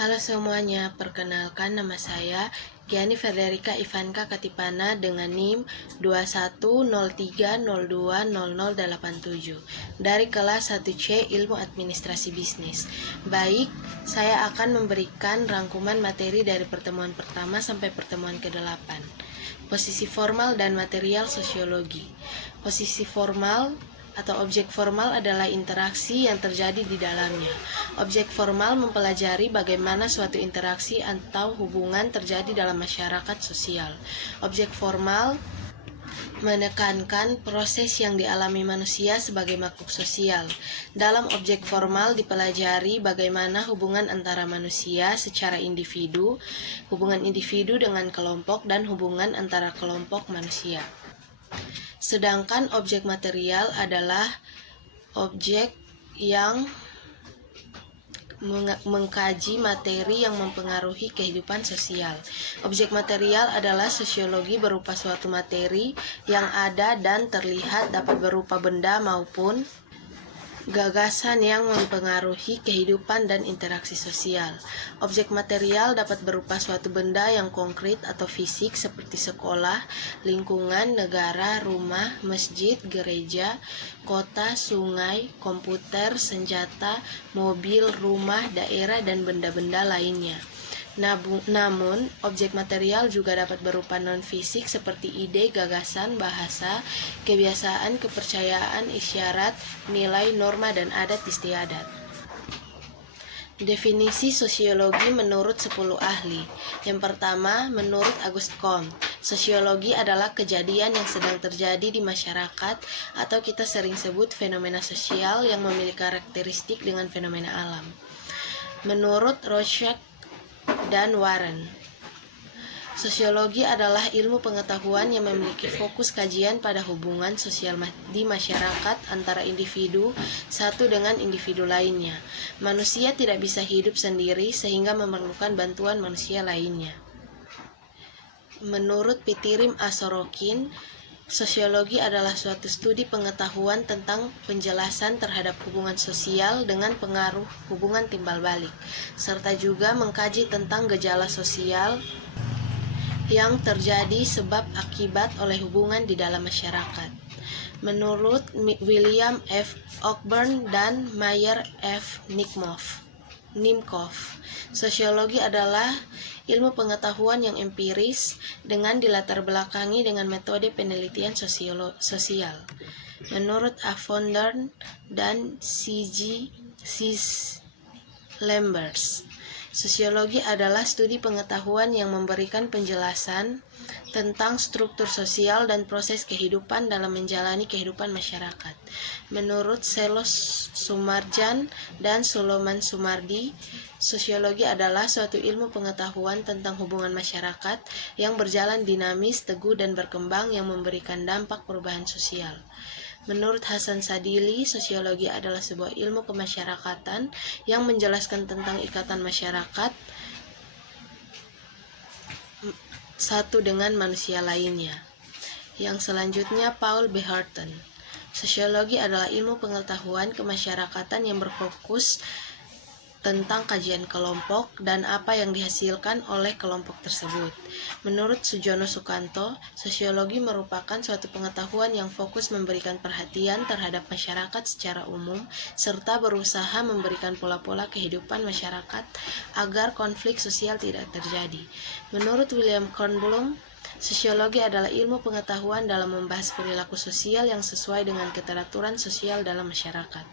Halo semuanya, perkenalkan nama saya Giani Federica Ivanka Katipana dengan NIM 2103020087 dari kelas 1C Ilmu Administrasi Bisnis. Baik, saya akan memberikan rangkuman materi dari pertemuan pertama sampai pertemuan ke-8. Posisi formal dan material sosiologi. Posisi formal atau objek formal adalah interaksi yang terjadi di dalamnya. Objek formal mempelajari bagaimana suatu interaksi atau hubungan terjadi dalam masyarakat sosial. Objek formal menekankan proses yang dialami manusia sebagai makhluk sosial. Dalam objek formal dipelajari bagaimana hubungan antara manusia secara individu, hubungan individu dengan kelompok, dan hubungan antara kelompok manusia. Sedangkan objek material adalah objek yang mengkaji materi yang mempengaruhi kehidupan sosial. Objek material adalah sosiologi berupa suatu materi yang ada dan terlihat, dapat berupa benda maupun gagasan yang mempengaruhi kehidupan dan interaksi sosial. Objek material dapat berupa suatu benda yang konkret atau fisik seperti sekolah, lingkungan, negara, rumah, masjid, gereja, kota, sungai, komputer, senjata, mobil, rumah, daerah, dan benda-benda lainnya. Namun, objek material juga dapat berupa non-fisik seperti ide, gagasan, bahasa, kebiasaan, kepercayaan, isyarat, nilai, norma, dan adat istiadat. Definisi sosiologi menurut 10 ahli. Yang pertama, menurut Auguste Comte, sosiologi adalah kejadian yang sedang terjadi di masyarakat atau kita sering sebut fenomena sosial yang memiliki karakteristik dengan fenomena alam. Menurut Rorschach dan Warren, sosiologi adalah ilmu pengetahuan yang memiliki fokus kajian pada hubungan sosial di masyarakat antara individu satu dengan individu lainnya. Manusia tidak bisa hidup sendiri sehingga memerlukan bantuan manusia lainnya. Menurut Pitirim A. Sorokin, sosiologi adalah suatu studi pengetahuan tentang penjelasan terhadap hubungan sosial dengan pengaruh hubungan timbal balik, serta juga mengkaji tentang gejala sosial yang terjadi sebab akibat oleh hubungan di dalam masyarakat. Menurut William F. Cockburn dan Meyer F. Nimkov, sosiologi adalah ilmu pengetahuan yang empiris dengan dilatar belakangi dengan metode penelitian sosial. Menurut A. Fondern dan C. Lambers, sosiologi adalah studi pengetahuan yang memberikan penjelasan tentang struktur sosial dan proses kehidupan dalam menjalani kehidupan masyarakat. Menurut Selos Sumarjan dan Suloman Sumardi, sosiologi adalah suatu ilmu pengetahuan tentang hubungan masyarakat yang berjalan dinamis, teguh, dan berkembang yang memberikan dampak perubahan sosial. Menurut Hasan Sadili, sosiologi adalah sebuah ilmu kemasyarakatan yang menjelaskan tentang ikatan masyarakat satu dengan manusia lainnya. Yang selanjutnya, Paul B. Horton, sosiologi adalah ilmu pengetahuan kemasyarakatan yang berfokus tentang kajian kelompok dan apa yang dihasilkan oleh kelompok tersebut. Menurut Sujono Sukanto, sosiologi merupakan suatu pengetahuan yang fokus memberikan perhatian terhadap masyarakat secara umum, serta berusaha memberikan pola-pola kehidupan masyarakat agar konflik sosial tidak terjadi. Menurut William Kornblum, sosiologi adalah ilmu pengetahuan dalam membahas perilaku sosial yang sesuai dengan keteraturan sosial dalam masyarakat.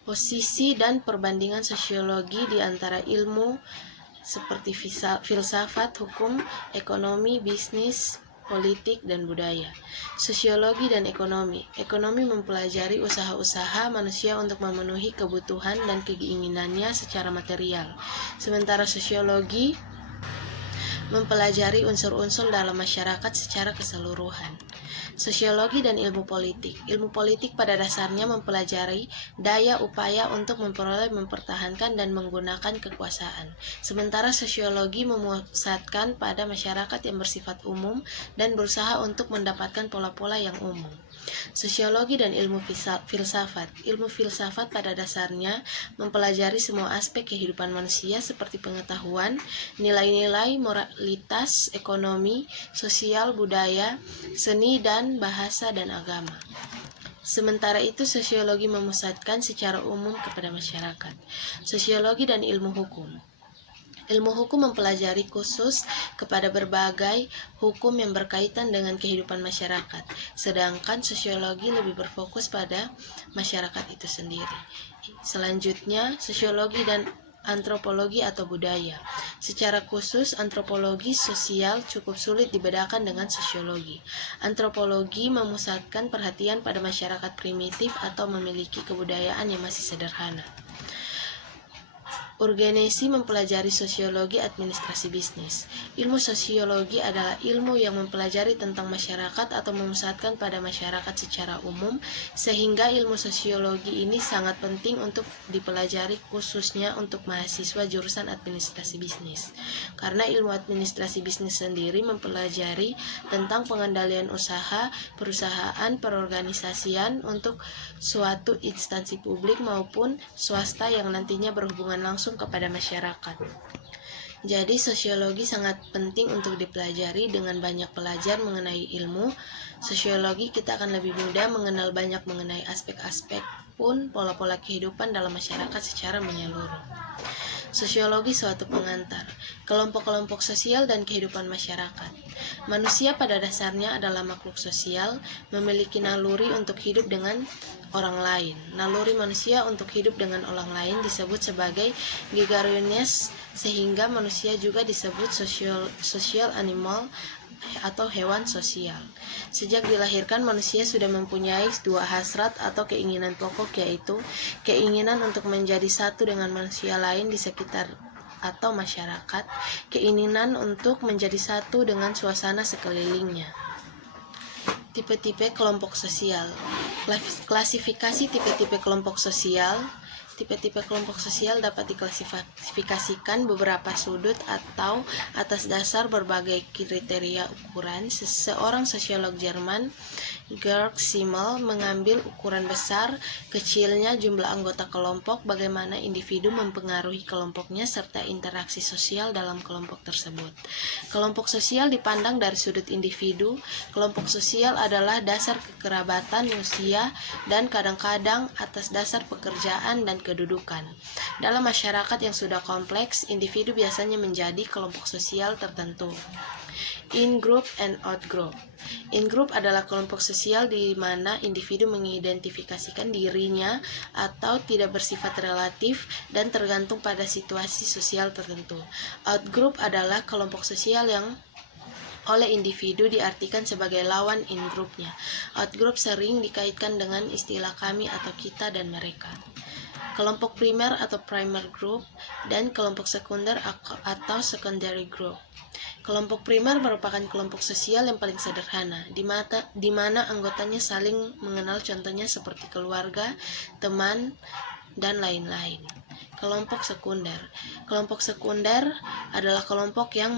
Posisi dan perbandingan sosiologi di antara ilmu seperti filsafat, hukum, ekonomi, bisnis, politik, dan budaya. Sosiologi dan ekonomi. Ekonomi mempelajari usaha-usaha manusia untuk memenuhi kebutuhan dan keinginannya secara material. Sementara sosiologi mempelajari unsur-unsur dalam masyarakat secara keseluruhan. Sosiologi dan ilmu politik. Ilmu politik pada dasarnya mempelajari daya upaya untuk memperoleh, mempertahankan, dan menggunakan kekuasaan. Sementara sosiologi memusatkan pada masyarakat yang bersifat umum dan berusaha untuk mendapatkan pola-pola yang umum. Sosiologi dan ilmu filsafat. Ilmu filsafat pada dasarnya mempelajari semua aspek kehidupan manusia seperti pengetahuan, nilai-nilai moralitas, ekonomi, sosial, budaya, seni dan bahasa dan agama. Sementara itu, sosiologi memusatkan secara umum kepada masyarakat. Sosiologi dan ilmu hukum. Ilmu hukum mempelajari khusus kepada berbagai hukum yang berkaitan dengan kehidupan masyarakat, sedangkan sosiologi lebih berfokus pada masyarakat itu sendiri. Selanjutnya, sosiologi dan antropologi atau budaya. Secara khusus, antropologi sosial cukup sulit dibedakan dengan sosiologi. Antropologi memusatkan perhatian pada masyarakat primitif atau memiliki kebudayaan yang masih sederhana. Urgenesi mempelajari sosiologi administrasi bisnis. Ilmu sosiologi adalah ilmu yang mempelajari tentang masyarakat atau memusatkan pada masyarakat secara umum, sehingga ilmu sosiologi ini sangat penting untuk dipelajari khususnya untuk mahasiswa jurusan administrasi bisnis. Karena ilmu administrasi bisnis sendiri mempelajari tentang pengendalian usaha, perusahaan, perorganisasian untuk suatu instansi publik maupun swasta yang nantinya berhubungan langsung kepada masyarakat. Jadi sosiologi sangat penting untuk dipelajari. Dengan banyak pelajar mengenai ilmu sosiologi, kita akan lebih mudah mengenal banyak mengenai aspek-aspek pun pola-pola kehidupan dalam masyarakat secara menyeluruh. Sosiologi suatu pengantar, kelompok-kelompok sosial dan kehidupan masyarakat. Manusia pada dasarnya adalah makhluk sosial, memiliki naluri untuk hidup dengan orang lain. Naluri manusia untuk hidup dengan orang lain disebut sebagai gregarious, sehingga manusia juga disebut social animal atau hewan sosial. Sejak dilahirkan, manusia sudah mempunyai dua hasrat atau keinginan pokok, yaitu keinginan untuk menjadi satu dengan manusia lain di sekitar atau masyarakat, keinginan untuk menjadi satu dengan suasana sekelilingnya. Tipe-tipe kelompok sosial. Klasifikasi tipe-tipe kelompok sosial. Tipe-tipe kelompok sosial dapat diklasifikasikan beberapa sudut atau atas dasar berbagai kriteria ukuran. Seorang sosiolog Jerman, Georg Simmel, mengambil ukuran besar, kecilnya jumlah anggota kelompok, bagaimana individu mempengaruhi kelompoknya, serta interaksi sosial dalam kelompok tersebut. Kelompok sosial dipandang dari sudut individu. Kelompok sosial adalah dasar kekerabatan usia dan kadang-kadang atas dasar pekerjaan dan kedudukan. Dalam masyarakat yang sudah kompleks, individu biasanya menjadi kelompok sosial tertentu. In-group and out-group. In-group adalah kelompok sosial di mana individu mengidentifikasikan dirinya atau tidak bersifat relatif dan tergantung pada situasi sosial tertentu. Out-group adalah kelompok sosial yang oleh individu diartikan sebagai lawan in-groupnya. Out-group sering dikaitkan dengan istilah kami atau kita dan mereka. Kelompok primer atau primer group dan kelompok sekunder atau secondary group. Kelompok primer merupakan kelompok sosial yang paling sederhana, di mana anggotanya saling mengenal, contohnya seperti keluarga, teman, dan lain-lain. Kelompok sekunder. Kelompok sekunder adalah kelompok yang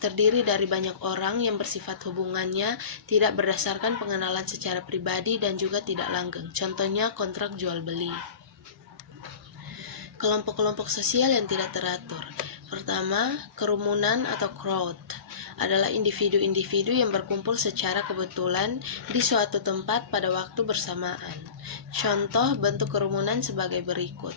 terdiri dari banyak orang yang bersifat hubungannya tidak berdasarkan pengenalan secara pribadi dan juga tidak langgeng, contohnya kontrak jual beli. Kelompok-kelompok sosial yang tidak teratur. Pertama, kerumunan atau crowd adalah individu-individu yang berkumpul secara kebetulan di suatu tempat pada waktu bersamaan. Contoh bentuk kerumunan sebagai berikut.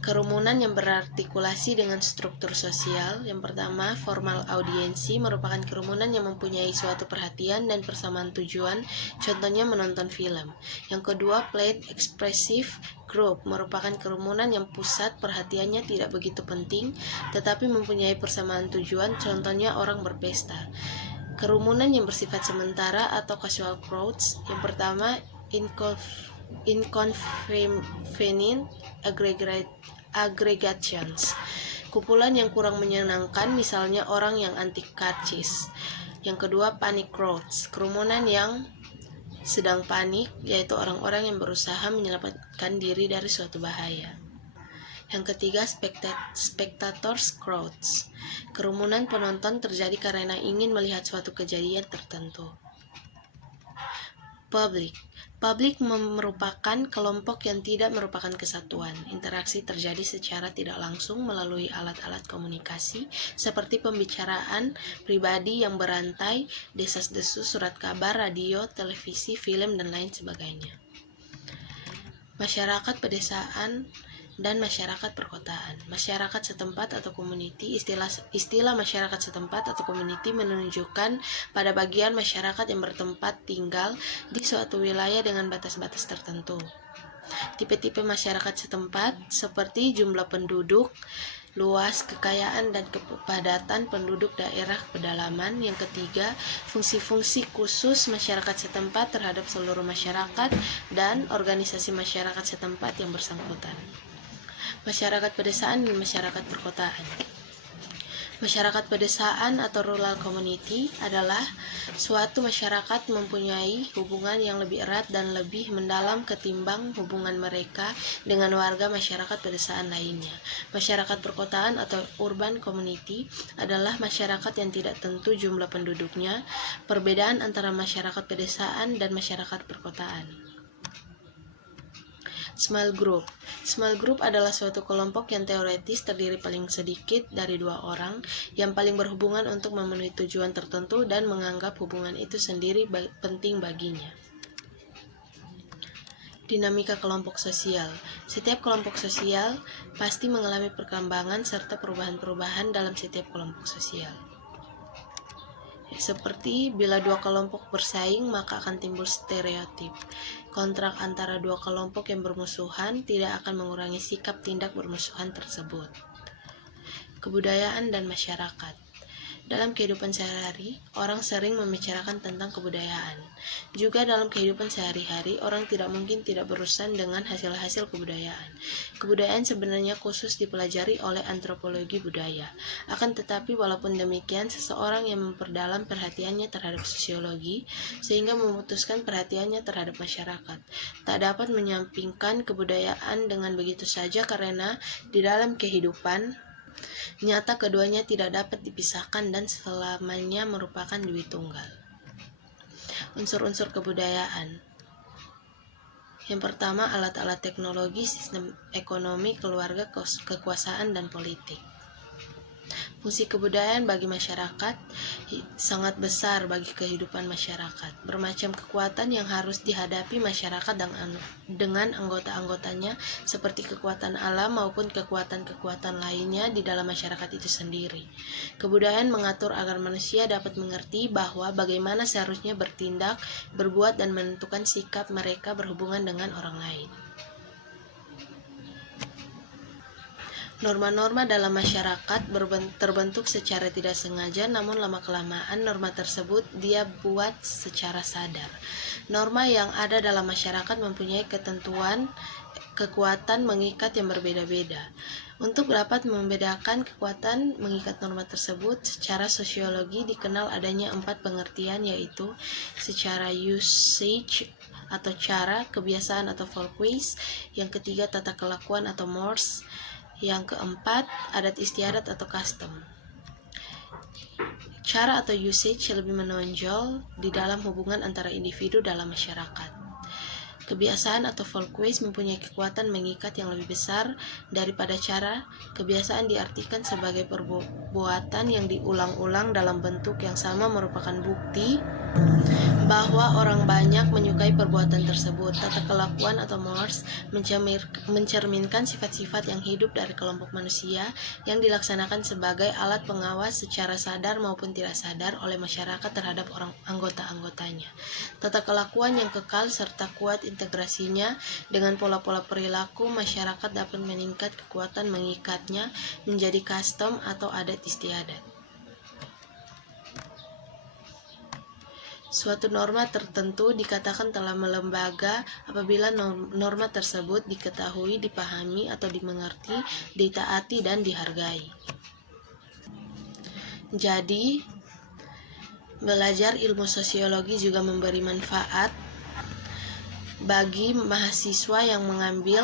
Kerumunan yang berartikulasi dengan struktur sosial. Yang pertama, formal audiensi merupakan kerumunan yang mempunyai suatu perhatian dan persamaan tujuan, contohnya menonton film. Yang kedua, plate expressive group merupakan kerumunan yang pusat perhatiannya tidak begitu penting, tetapi mempunyai persamaan tujuan, contohnya orang berpesta. Kerumunan yang bersifat sementara atau casual crowds. Yang pertama, inconvenient aggregations, kumpulan yang kurang menyenangkan, misalnya orang yang anti karcis. Yang kedua, panic crowds, kerumunan yang sedang panik, yaitu orang-orang yang berusaha menyelamatkan diri dari suatu bahaya. Yang ketiga, spectators crowds, kerumunan penonton terjadi karena ingin melihat suatu kejadian tertentu. Publik. Publik merupakan kelompok yang tidak merupakan kesatuan. Interaksi terjadi secara tidak langsung melalui alat-alat komunikasi seperti pembicaraan pribadi yang berantai, desas-desus, surat kabar, radio, televisi, film, dan lain sebagainya. Masyarakat pedesaan dan masyarakat perkotaan. Masyarakat setempat atau community, istilah masyarakat setempat atau community menunjukkan pada bagian masyarakat yang bertempat tinggal di suatu wilayah dengan batas-batas tertentu. Tipe-tipe masyarakat setempat seperti jumlah penduduk, luas, kekayaan, dan kepadatan penduduk daerah pedalaman. Yang ketiga, fungsi-fungsi khusus masyarakat setempat terhadap seluruh masyarakat dan organisasi masyarakat setempat yang bersangkutan. Masyarakat pedesaan dan masyarakat perkotaan. Masyarakat pedesaan atau rural community adalah suatu masyarakat mempunyai hubungan yang lebih erat dan lebih mendalam ketimbang hubungan mereka dengan warga masyarakat pedesaan lainnya. Masyarakat perkotaan atau urban community adalah masyarakat yang tidak tentu jumlah penduduknya. Perbedaan antara masyarakat pedesaan dan masyarakat perkotaan. Small group. Small group adalah suatu kelompok yang teoretis terdiri paling sedikit dari 2 orang yang paling berhubungan untuk memenuhi tujuan tertentu dan menganggap hubungan itu sendiri penting baginya. Dinamika kelompok sosial. Setiap kelompok sosial pasti mengalami perkembangan serta perubahan-perubahan dalam setiap kelompok sosial. Seperti bila 2 kelompok bersaing, maka akan timbul stereotip. Kontrak antara 2 kelompok yang bermusuhan tidak akan mengurangi sikap tindak bermusuhan tersebut. Kebudayaan dan masyarakat. Dalam kehidupan sehari-hari, orang sering membicarakan tentang kebudayaan. Juga dalam kehidupan sehari-hari, orang tidak mungkin tidak berurusan dengan hasil-hasil kebudayaan. Kebudayaan sebenarnya khusus dipelajari oleh antropologi budaya. Akan tetapi walaupun demikian, seseorang yang memperdalam perhatiannya terhadap sosiologi, sehingga memutuskan perhatiannya terhadap masyarakat, tak dapat menyampingkan kebudayaan dengan begitu saja karena di dalam kehidupan nyata keduanya tidak dapat dipisahkan dan selamanya merupakan dui tunggal. Unsur-unsur kebudayaan. Yang pertama, alat-alat teknologi, sistem ekonomi, keluarga, kekuasaan, dan politik. Fungsi kebudayaan bagi masyarakat sangat besar bagi kehidupan masyarakat. Bermacam kekuatan yang harus dihadapi masyarakat dengan anggota-anggotanya seperti kekuatan alam maupun kekuatan-kekuatan lainnya di dalam masyarakat itu sendiri. Kebudayaan mengatur agar manusia dapat mengerti bahwa bagaimana seharusnya bertindak, berbuat, dan menentukan sikap mereka berhubungan dengan orang lain. Norma-norma dalam masyarakat terbentuk secara tidak sengaja, namun lama-kelamaan norma tersebut dia buat secara sadar. Norma yang ada dalam masyarakat mempunyai ketentuan kekuatan mengikat yang berbeda-beda. Untuk dapat membedakan kekuatan mengikat norma tersebut, secara sosiologi dikenal adanya 4 pengertian, yaitu secara usage atau cara, kebiasaan atau folkways, yang ketiga tata kelakuan atau mores, yang keempat, adat istiadat atau custom. Cara atau usage lebih menonjol di dalam hubungan antara individu dalam masyarakat. Kebiasaan atau folkways mempunyai kekuatan mengikat yang lebih besar daripada cara. Kebiasaan diartikan sebagai perbuatan yang diulang-ulang dalam bentuk yang sama merupakan bukti bahwa orang banyak menyukai perbuatan tersebut. Tata kelakuan atau mores mencerminkan sifat-sifat yang hidup dari kelompok manusia yang dilaksanakan sebagai alat pengawas secara sadar maupun tidak sadar oleh masyarakat terhadap anggota-anggotanya. Tata kelakuan yang kekal serta kuat integrasinya dengan pola-pola perilaku masyarakat dapat meningkat kekuatan mengikatnya menjadi custom atau adat istiadat. Suatu norma tertentu dikatakan telah melembaga apabila norma tersebut diketahui, dipahami, atau dimengerti, ditaati, dan dihargai. Jadi, belajar ilmu sosiologi juga memberi manfaat bagi mahasiswa yang mengambil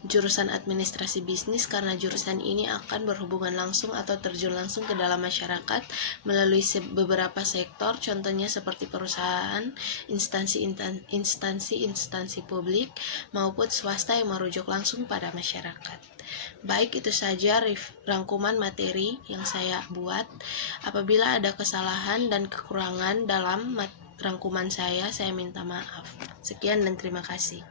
jurusan administrasi bisnis karena jurusan ini akan berhubungan langsung atau terjun langsung ke dalam masyarakat melalui beberapa sektor, contohnya seperti perusahaan, instansi publik, maupun swasta yang merujuk langsung pada masyarakat. Baik, itu saja rangkuman materi yang saya buat. Apabila ada kesalahan dan kekurangan dalam rangkuman saya minta maaf. Sekian dan terima kasih.